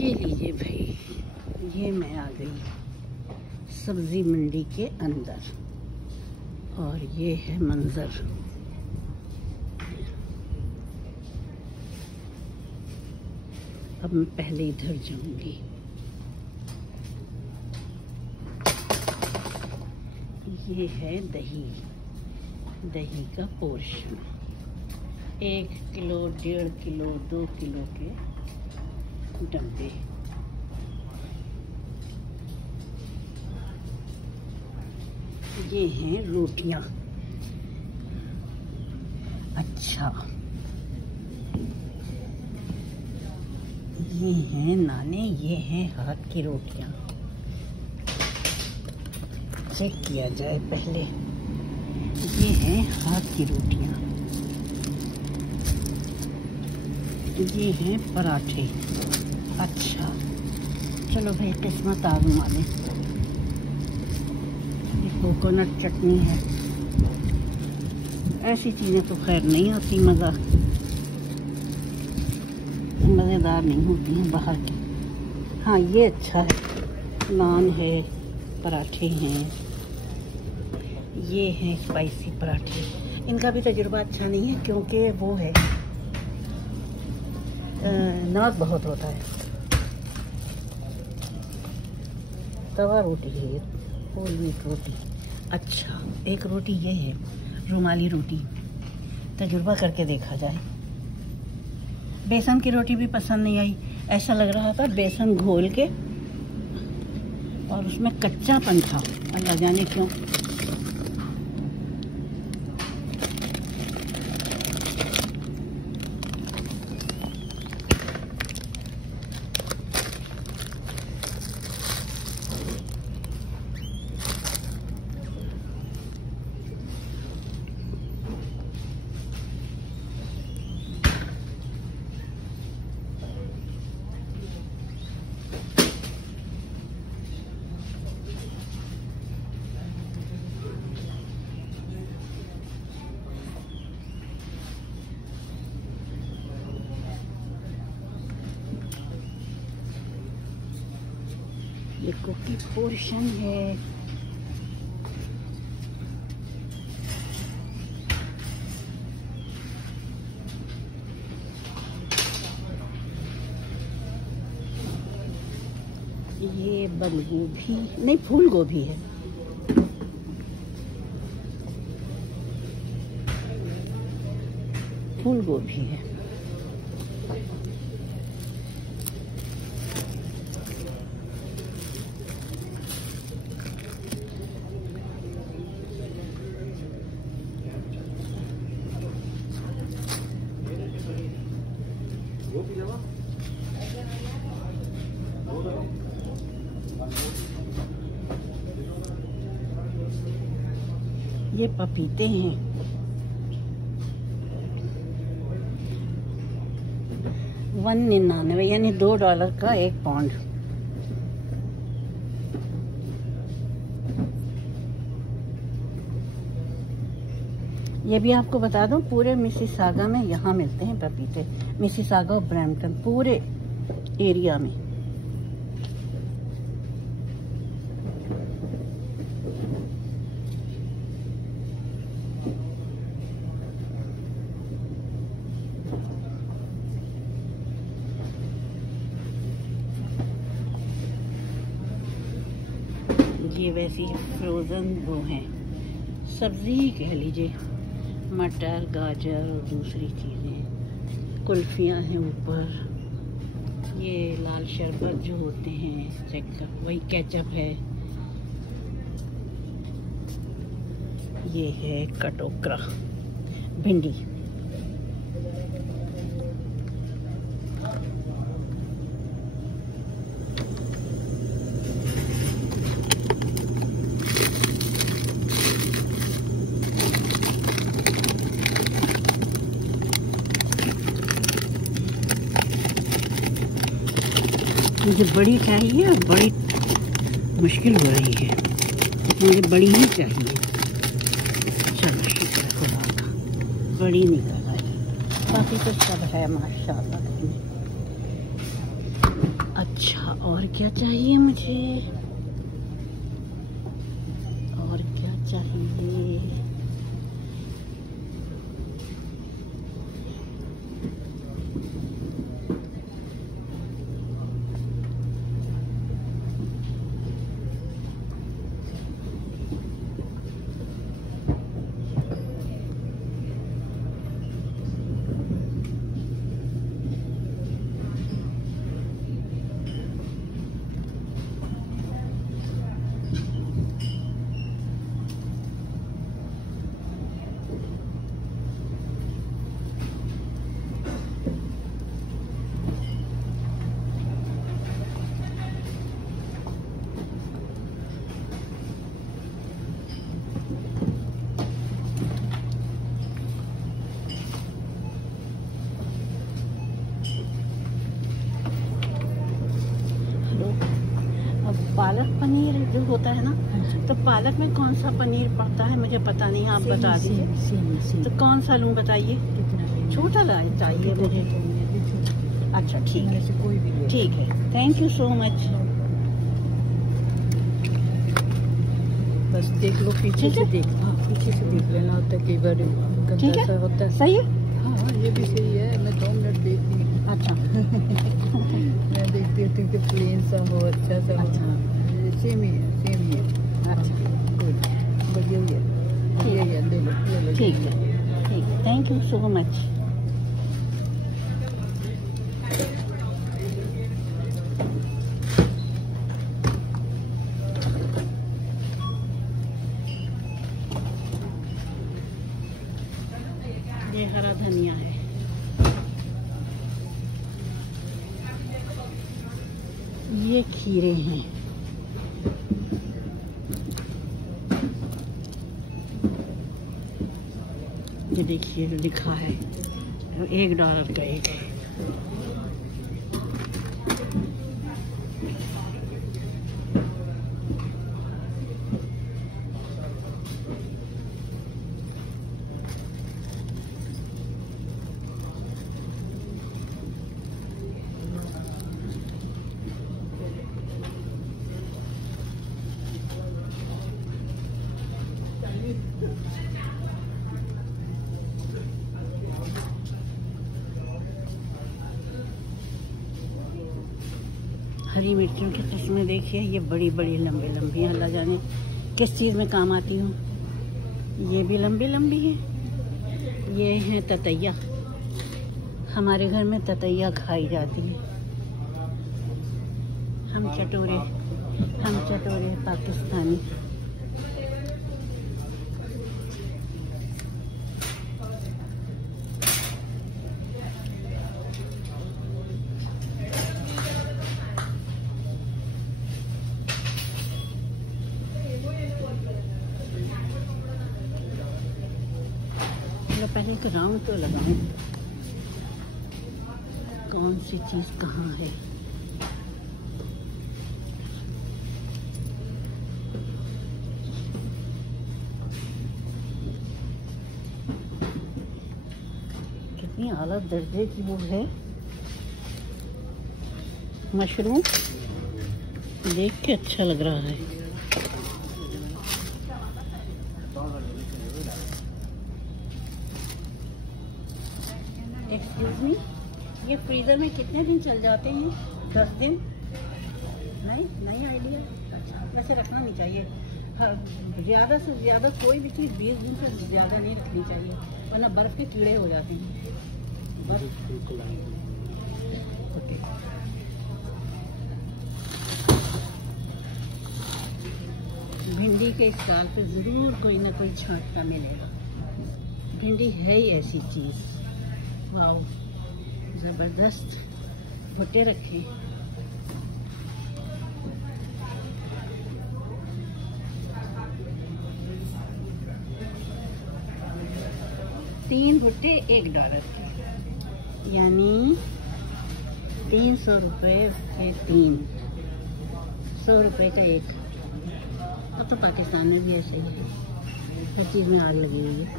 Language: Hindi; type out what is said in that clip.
ये लीजिए भाई, ये मैं आ गई सब्जी मंडी के अंदर और ये है मंजर। अब मैं पहले इधर जाऊंगी। ये है दही, दही का पोर्शन 1 किलो, 1.5 किलो, 2 किलो के डब्बे। ये हैं रोटियां। अच्छा, ये हैं नाने, ये हैं हाथ की रोटियां। चेक किया जाए पहले। ये हैं हाथ की रोटियां, ये हैं पराठे। अच्छा चलो भाई, किस्मत आजमा लें। ये कोकोनट चटनी है। ऐसी चीज़ें तो खैर नहीं आती, मज़ेदार नहीं होती हैं बाहर की। हाँ ये अच्छा है, नान है, पराठे हैं, ये हैं स्पाइसी पराठे। इनका भी तजुर्बा अच्छा नहीं है क्योंकि वो है नमक बहुत होता है। तवा रोटी है, होल व्हीट रोटी। अच्छा, एक रोटी ये है रुमाली रोटी, तजुर्बा करके देखा जाए। बेसन की रोटी भी पसंद नहीं आई, ऐसा लग रहा था बेसन घोल के और उसमें कच्चापन था, अल्लाह जाने क्यों। ये कुकी पोर्शन है। ये बंद गोभी नहीं, फूल गोभी है। फूल गोभी है। ये पपीते हैं। $1.99 यानी $2 का 1 पाउंड। ये भी आपको बता दूं, पूरे मिसिसागा में यहाँ मिलते हैं पपीते। मिसिसागा और ब्रैम्पटन पूरे एरिया में। ये वैसी फ्रोज़न वो हैं, सब्ज़ी ही कह लीजिए, मटर, गाजर और दूसरी चीज़ें। कुल्फियाँ हैं ऊपर। ये लाल शरबत जो होते हैं चेक का, वही केचप है। ये है कटोकरा भिंडी। मुझे बड़ी चाहिए और बड़ी मुश्किल हो रही है, मुझे बड़ी ही चाहिए। चलो शुक्र है खुदा का, बड़ी निकल आई। बाकी तो सब है माशाल्लाह। अच्छा क्या चाहिए मुझे, और क्या चाहिए। पालक पनीर जो होता है ना, तो पालक में कौन सा पनीर पड़ता है मुझे पता नहीं, आप बता दीजिए। तो कौन सा लूँ बताइए, छोटा चाहिए मुझे। अच्छा ठीक है, ठीक है, थैंक यू सो मच। बस देख लो पीछे से देख, हाँ पीछे से देख लेना होता है, कई बार गंदा सा होता है। सही है, हाँ ये भी सही है। मैं 2 मिनट देखती हूँ। अच्छा मैं देखती हूँ कि प्लेन सा हो, अच्छा सा हो। सेम ही है। अच्छा गुड, बढ़िया ही है, ले लो। ठीक है, ठीक है, थैंक यू सो मच। ये हरा धनिया है, ये खीरे हैं, ये देखिए लिखा है $1 का एक है। हरी मिर्चियों की किस्में देखिए, ये बड़ी बड़ी लंबी लंबी हैं, अल्लाह जाने किस चीज़ में काम आती हूँ। ये भी लंबी लंबी है। ये है ततैया, हमारे घर में ततैया खाई जाती है। हम चटोरे पाकिस्तानी। पहले एक राउंड तो लगाऊं, कौन सी चीज़ कहाँ है। कितनी आला दर्जे की वो है मशरूम, देख के अच्छा लग रहा है। एक्सक्यूज मी, ये फ्रीज़र में कितने दिन चल जाते हैं? 10 दिन? नहीं आइडिया। वैसे रखना नहीं चाहिए, हर ज़्यादा से ज़्यादा कोई भी चीज़ 20 दिन से ज़्यादा नहीं रखनी चाहिए, वरना बर्फ़ के कीड़े हो जाते हैं। ओके, भिंडी के स्टॉल पे ज़रूर कोई ना कोई छांटता मिलेगा। भिंडी है ही ऐसी चीज़, वाह ज़बरदस्त। भुट्टे रखे, तीन भुट्टे $1 के, यानी 300 रुपये के 3, 100 रुपये का एक। अब तो पाकिस्तान में भी ऐसे ही है, हर चीज़ में आग लगी हुई है।